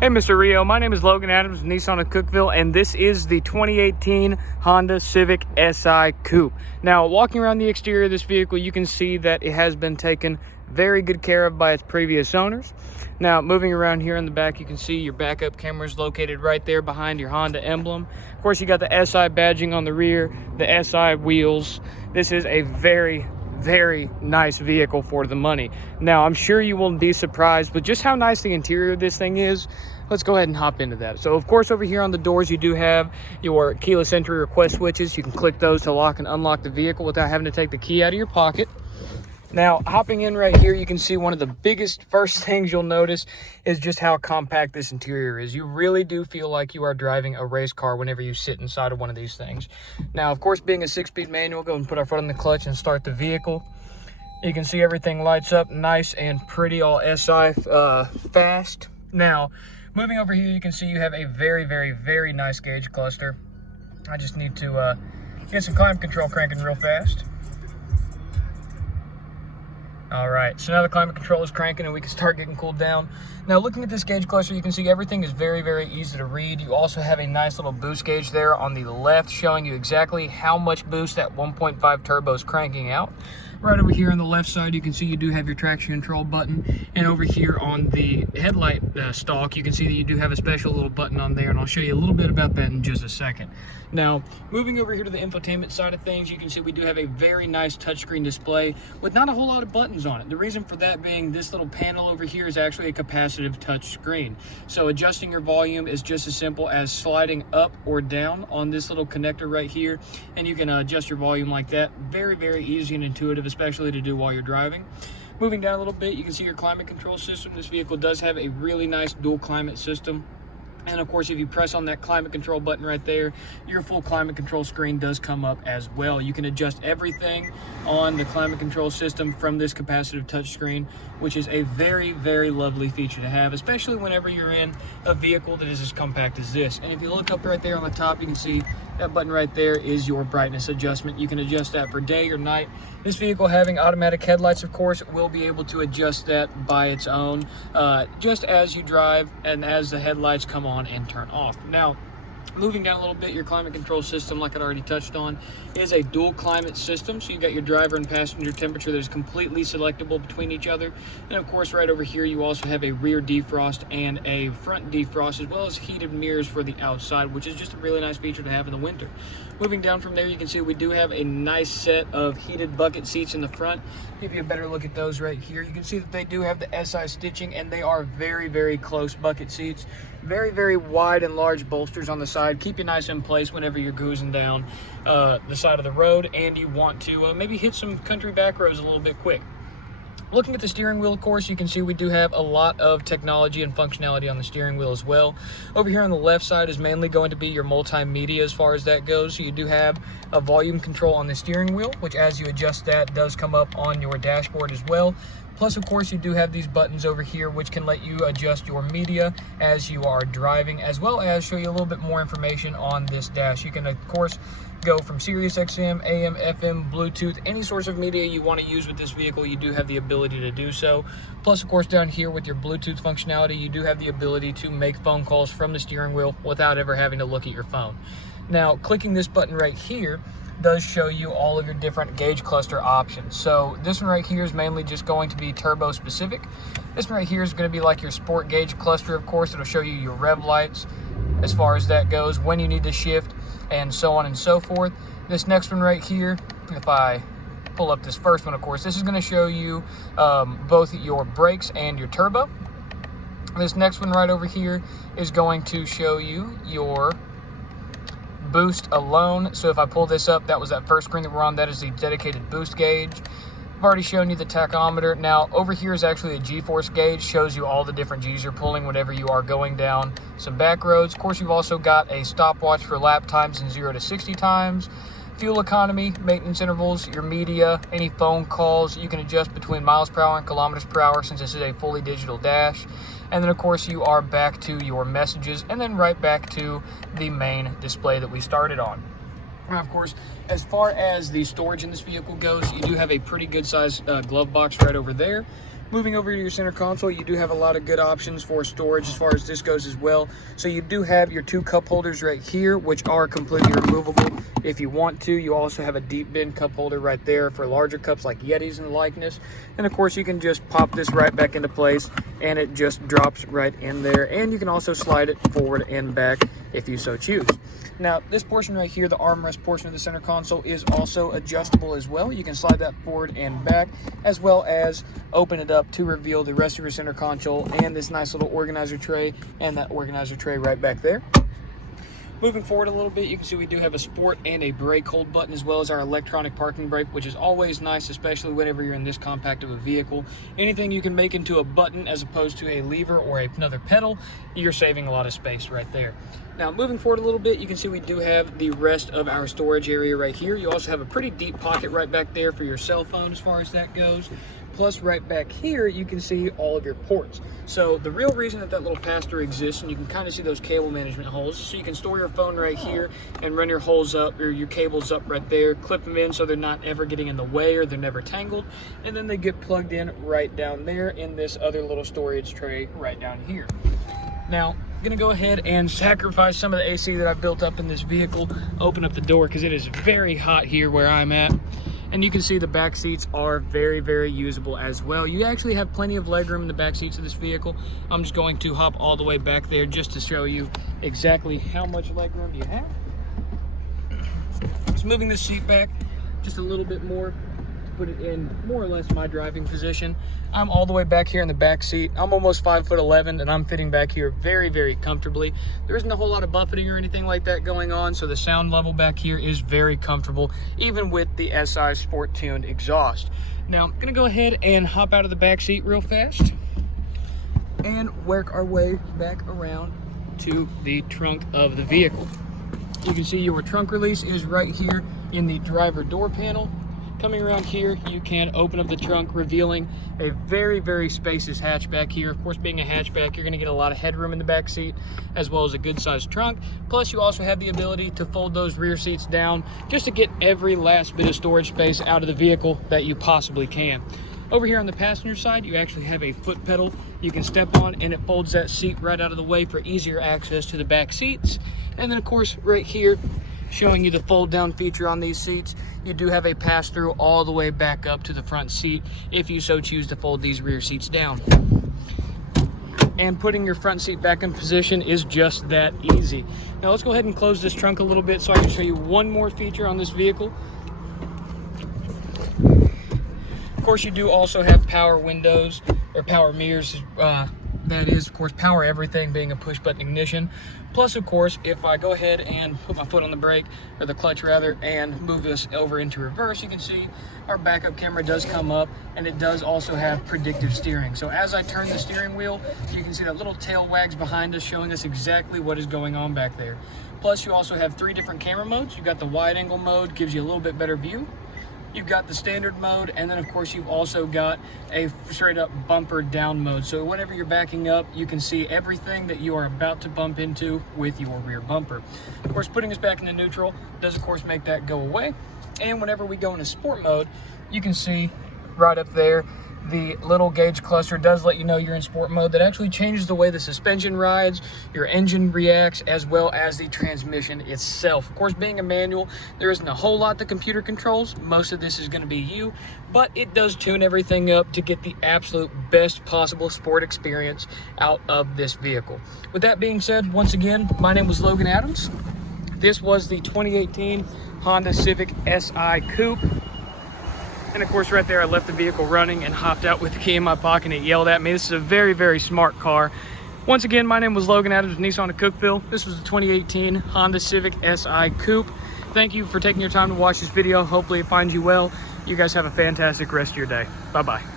Hey, Mr. Rio, my name is Logan Adams with Nissan of Cookeville, and this is the 2018 Honda Civic Si Coupe. Now, walking around the exterior of this vehicle, you can see that it has been taken very good care of by its previous owners. Now, moving around here in the back, you can see your backup camera is located right there behind your Honda emblem. Of course, you got the SI badging on the rear, the SI wheels. This is a very nice vehicle for the money. Now, I'm sure you won't be surprised with just how nice the interior of this thing is. Let's go ahead and hop into that. So, of course, over here on the doors, you do have your keyless entry request switches. You can click those to lock and unlock the vehicle without having to take the key out of your pocket. Now, hopping in right here, you can see one of the biggest first things you'll notice is just how compact this interior is. You really do feel like you are driving a race car whenever you sit inside of one of these things. Now, of course, being a 6-speed manual, go and put our foot on the clutch and start the vehicle. You can see everything lights up nice and pretty, all SI fast. Now, moving over here, you can see you have a very nice gauge cluster. I just need to get some climate control cranking real fast. All right, so now the climate control is cranking and we can start getting cooled down. Now, looking at this gauge cluster, you can see everything is very easy to read. You also have a nice little boost gauge there on the left, showing you exactly how much boost that 1.5 turbo is cranking out. Right over here on the left side, you can see you do have your traction control button. And over here on the headlight stalk, you can see that you do have a special little button on there, and I'll show you a little bit about that in just a second. Now, moving over here to the infotainment side of things, you can see we do have a very nice touchscreen display with not a whole lot of buttons on it. The reason for that being this little panel over here is actually a capacitive touch screen. So adjusting your volume is just as simple as sliding up or down on this little connector right here, and you can adjust your volume like that. Very easy and intuitive, especially to do while you're driving. Moving down a little bit, you can see your climate control system. This vehicle does have a really nice dual climate system. And of course, if you press on that climate control button right there, your full climate control screen does come up as well. You can adjust everything on the climate control system from this capacitive touchscreen, which is a very lovely feature to have, especially whenever you're in a vehicle that is as compact as this. And if you look up right there on the top, you can see that button right there is your brightness adjustment. You can adjust that for day or night. This vehicle, having automatic headlights, of course, will be able to adjust that by its own, just as you drive and as the headlights come on and turn off. Now, moving down a little bit, your climate control system, like I'd already touched on, is a dual climate system. So you got your driver and passenger temperature that is completely selectable between each other. And of course, right over here, you also have a rear defrost and a front defrost, as well as heated mirrors for the outside, which is just a really nice feature to have in the winter. Moving down from there, you can see we do have a nice set of heated bucket seats in the front. Give you a better look at those right here. You can see that they do have the SI stitching, and they are very close bucket seats. Very wide and large bolsters on the side. Keep you nice in place whenever you're cruising down the side of the road and you want to maybe hit some country back roads a little bit quick. Looking at the steering wheel, of course, you can see we do have a lot of technology and functionality on the steering wheel as well. Over here on the left side is mainly going to be your multimedia as far as that goes. So you do have a volume control on the steering wheel, which as you adjust that does come up on your dashboard as well. Plus, of course, you do have these buttons over here which can let you adjust your media as you are driving, as well as show you a little bit more information on this dash. You can, of course, go from Sirius XM, AM, FM, Bluetooth, any source of media you want to use with this vehicle, you do have the ability to do so. Plus, of course, down here with your Bluetooth functionality, you do have the ability to make phone calls from the steering wheel without ever having to look at your phone. Now, clicking this button right here does show you all of your different gauge cluster options. So this one right here is mainly just going to be turbo specific. This one right here is going to be like your sport gauge cluster. Of course, it'll show you your rev lights as far as that goes, when you need to shift, and so on and so forth. This next one right here, if I pull up this first one, of course, this is going to show you both your brakes and your turbo. This next one right over here is going to show you your boost alone. So if I pull this up, that was that first screen that we're on. That is the dedicated boost gauge. I've already shown you the tachometer. Now over here is actually a G-force gauge, shows you all the different G's you're pulling whenever you are going down some back roads. Of course, you've also got a stopwatch for lap times and 0 to 60 times. Fuel economy, maintenance intervals, your media, any phone calls. You can adjust between miles per hour and kilometers per hour since this is a fully digital dash. And then, of course, you are back to your messages and then right back to the main display that we started on. Now, of course, as far as the storage in this vehicle goes, you do have a pretty good size glove box right over there. Moving over to your center console, you do have a lot of good options for storage as far as this goes as well. So you do have your 2 cup holders right here, which are completely removable if you want to. You also have a deep bin cup holder right there for larger cups like Yetis and likeness. And of course, you can just pop this right back into place and it just drops right in there. And you can also slide it forward and back if you so choose. Now, this portion right here, the armrest portion of the center console, is also adjustable as well. You can slide that forward and back, as well as open it up to reveal the rest of your center console and this nice little organizer tray and that organizer tray right back there. Moving forward a little bit, you can see we do have a sport and a brake hold button, as well as our electronic parking brake, which is always nice, especially whenever you're in this compact of a vehicle. Anything you can make into a button as opposed to a lever or another pedal, you're saving a lot of space right there. Now, moving forward a little bit, you can see we do have the rest of our storage area right here. You also have a pretty deep pocket right back there for your cell phone as far as that goes. Plus, right back here, you can see all of your ports. So the real reason that little pass-through exists, and you can kind of see those cable management holes, so you can store your phone right here and run your holes up, or your cables up right there, clip them in so they're not ever getting in the way or they're never tangled, and then they get plugged in right down there in this other little storage tray right down here. Now, I'm gonna go ahead and sacrifice some of the AC that I've built up in this vehicle, open up the door because it is very hot here where I'm at. And you can see the back seats are very, very usable as well. You actually have plenty of legroom in the back seats of this vehicle. I'm just going to hop all the way back there just to show you exactly how much legroom you have. Just moving this seat back just a little bit more to put it in more or less my driving position. I'm all the way back here in the back seat. I'm almost 5'11", and I'm fitting back here very, very comfortably. There isn't a whole lot of buffeting or anything like that going on, so the sound level back here is very comfortable, even with the SI Sport Tuned exhaust. Now, I'm gonna go ahead and hop out of the back seat real fast and work our way back around to the trunk of the vehicle. You can see your trunk release is right here in the driver door panel. Coming around here, you can open up the trunk, revealing a very, very spacious hatchback here. Of course, being a hatchback, you're gonna get a lot of headroom in the back seat, as well as a good sized trunk. Plus, you also have the ability to fold those rear seats down just to get every last bit of storage space out of the vehicle that you possibly can. Over here on the passenger side, you actually have a foot pedal you can step on, and it folds that seat right out of the way for easier access to the back seats. And then, of course, right here, showing you the fold down feature on these seats, you do have a pass through all the way back up to the front seat if you so choose to fold these rear seats down. And putting your front seat back in position is just that easy. Now let's go ahead and close this trunk a little bit so I can show you one more feature on this vehicle. Of course, you do also have power windows or power mirrors. That is, of course, power everything, being a push button ignition. Plus, of course, if I go ahead and put my foot on the brake, or the clutch rather, and move this over into reverse, you can see our backup camera does come up, and it does also have predictive steering. So as I turn the steering wheel, you can see that little tail wags behind us, showing us exactly what is going on back there. Plus, you also have 3 different camera modes. You've got the wide angle mode, gives you a little bit better view. You've got the standard mode, and then of course you've also got a straight up bumper down mode. So whenever you're backing up, you can see everything that you are about to bump into with your rear bumper. Of course, putting us back into neutral does of course make that go away. And whenever we go into sport mode, you can see right up there, the little gauge cluster does let you know you're in sport mode. That actually changes the way the suspension rides, your engine reacts, as well as the transmission itself. Of course, being a manual, there isn't a whole lot the computer controls. Most of this is going to be you, but it does tune everything up to get the absolute best possible sport experience out of this vehicle. With that being said, once again, my name was Logan Adams. This was the 2018 Honda Civic Si Coupe. And of course, right there, I left the vehicle running and hopped out with the key in my pocket, and it yelled at me. This is a very, very smart car. Once again, my name was Logan Adams with Nissan of Cookeville. This was the 2018 Honda Civic Si Coupe. Thank you for taking your time to watch this video. Hopefully it finds you well. You guys have a fantastic rest of your day. Bye-bye.